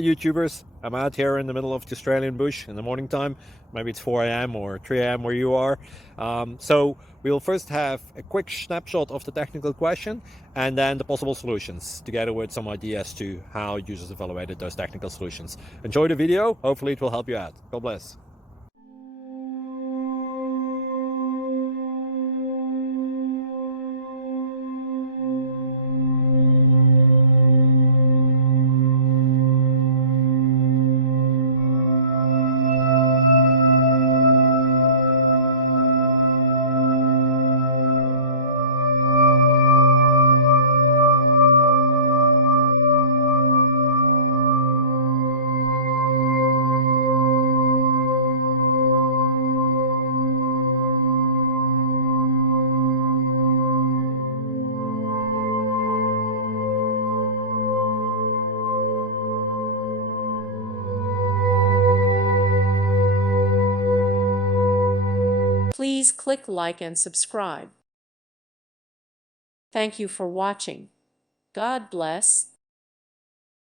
YouTubers. I'm out here in the middle of the Australian bush in the morning time. Maybe it's 4 a.m. or 3 a.m. where you are. So we'll first have a quick snapshot of the technical question and then the possible solutions, together with some ideas to how users evaluated those technical solutions. Enjoy the video. Hopefully it will help you out. God bless. Please click like and subscribe. Thank you for watching. God bless.